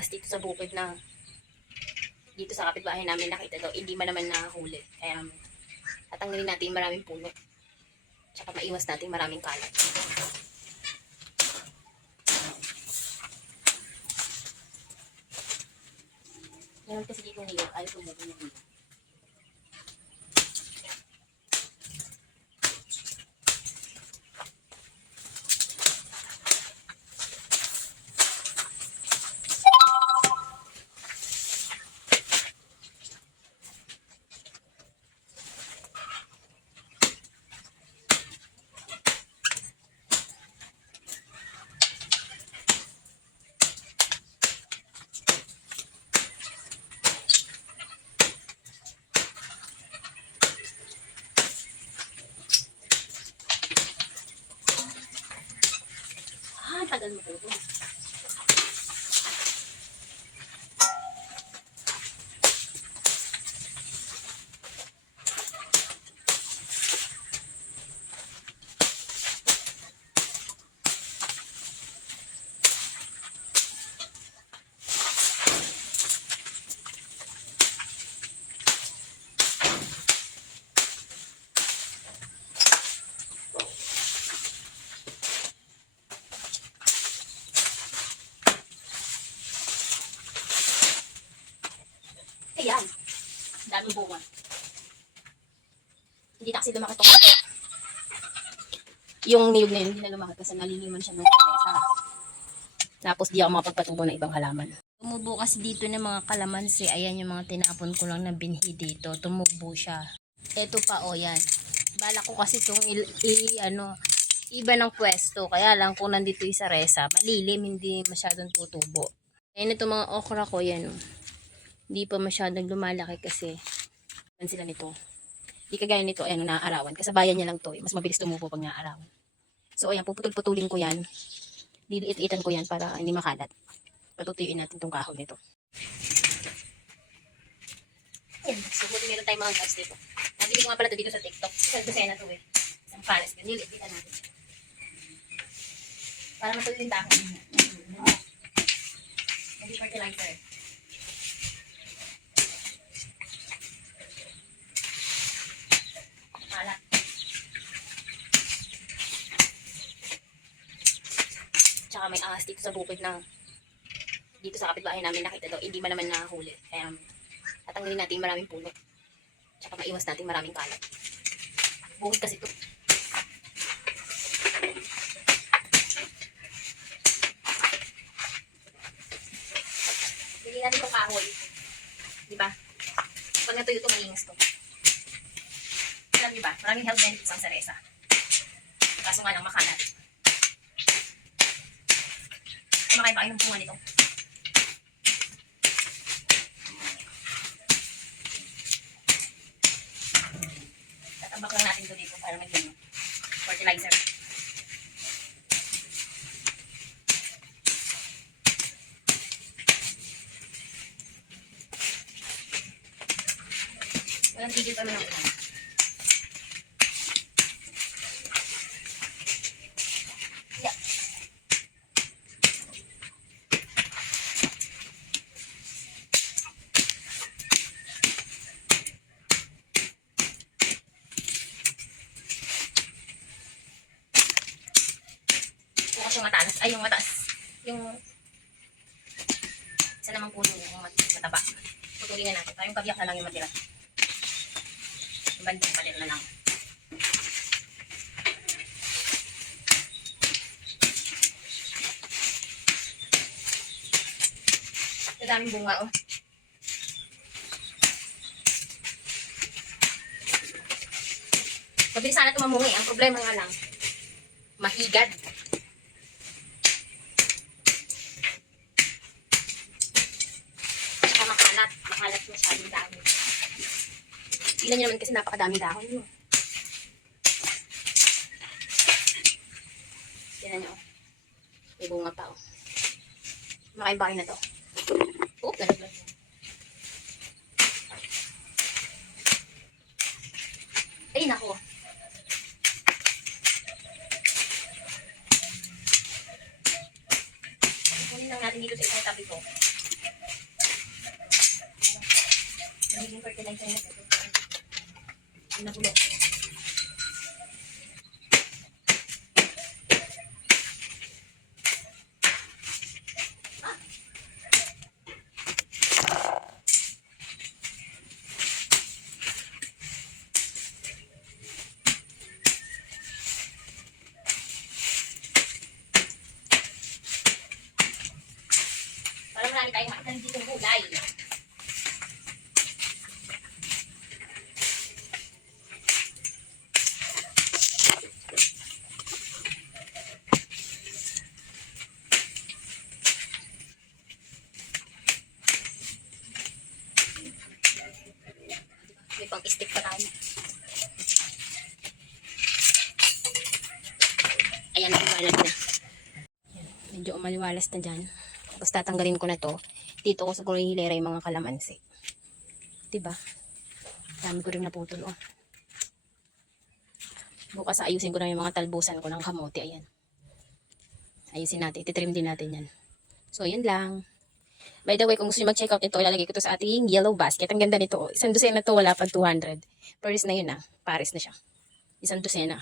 ahas dito sa bukid na dito sa kapitbahay namin nakita daw, hindi man naman nakahuli. Kaya tatanggalin natin maraming puno. Tsaka maiwas natin maraming kalat. Meron kasi dito niyog, ayaw tumubo ng niyog. Tagal mo po ito. Ayan. Daming bunga. Hindi na kasi lumaki ito. Yung niyog na yun, hindi na lumaki kasi naliliman siya ng teresa. Tapos di ako makapagpatubo ng ibang halaman. Tumubo kasi dito ng mga kalamansi. Ayan yung mga tinapon ko lang na binhi dito. Tumubo siya. Ito pa o yan. Bala ko kasi itong iba ng pwesto. Kaya lang kung nandito yung sa resa, malilim, hindi masyadong tutubo. Ayan ito mga okra ko, yan o. Hindi pa masyadong lumalaki kasi sila nito. Hindi kagaya nito, ayan, naaarawan. Kasabayan niya lang to. Mas mabilis tumubo pag naaarawan. So, ayan, puputol-putulin ko yan. Liliit-itan ko yan para hindi makalat. Patutuyuin natin itong kahon nito. Ayan, so meron tayong mga gas dito. Nabili ko nga pala ito dito sa TikTok. Isang dosena to eh. Isang pares. Niliit-itan natin. Para matuloy yung dahon. Hindi fertilizer. Tsaka may ahas dito sa bukid na dito sa kapitbahay namin nakita daw, hindi man naman nakahuli. Kaya tatanggalin natin maraming puno. Tsaka maiwas natin maraming kalat. Bukid kasi ito. Bili natin itong kahoy. Diba? Pag natuyo ito, malinis ito. Alam niyo ba? Maraming health benefits ang saresa. Kaso nga lang makalat. Makain pa kayo ng bunga nito. Tatambak lang natin ito dito para maging fertilizer. Walang tigil pa naman ang yung matalas, ay yung mataas, yung isa namang puno yung mataba. Putulin na natin. Yung kabiyak na lang yung matira. Yung banding palit na lang. Ang daming bunga oh. Mabilis sana ito mamungi. Ang problema nga lang, mahigad. Makalat masyadong dami. Tignan nyo naman kasi napakadami dahon nyo. Tignan nyo. May bunga pa oh. Makain ba kayo na to? Oh, lalaglag. Ay, nako. Kunin lang natin dito sa isang tabi ko. Natulog. Para marami tayong makita dito ng gulay. May pang-stick pa tayo. Ayan, maliwalas na. Medyo maliwalas na dyan. Tapos tatanggalin ko na to. Dito ko sa hilera yung mga kalamansi. Diba? Dami ko rin naputol, oh. Bukas ayusin ko na yung mga talbusan ko ng kamote. Ayan. Ayusin natin. Titrim din natin yan. So, yun lang. By the way, kung gusto nyo mag-check out ito, ilalagay ko ito sa ating yellow basket. Ang ganda nito, oh. Isang dosena to, wala pang 200. Paris na yun, ah. Paris na siya. Isang dosena.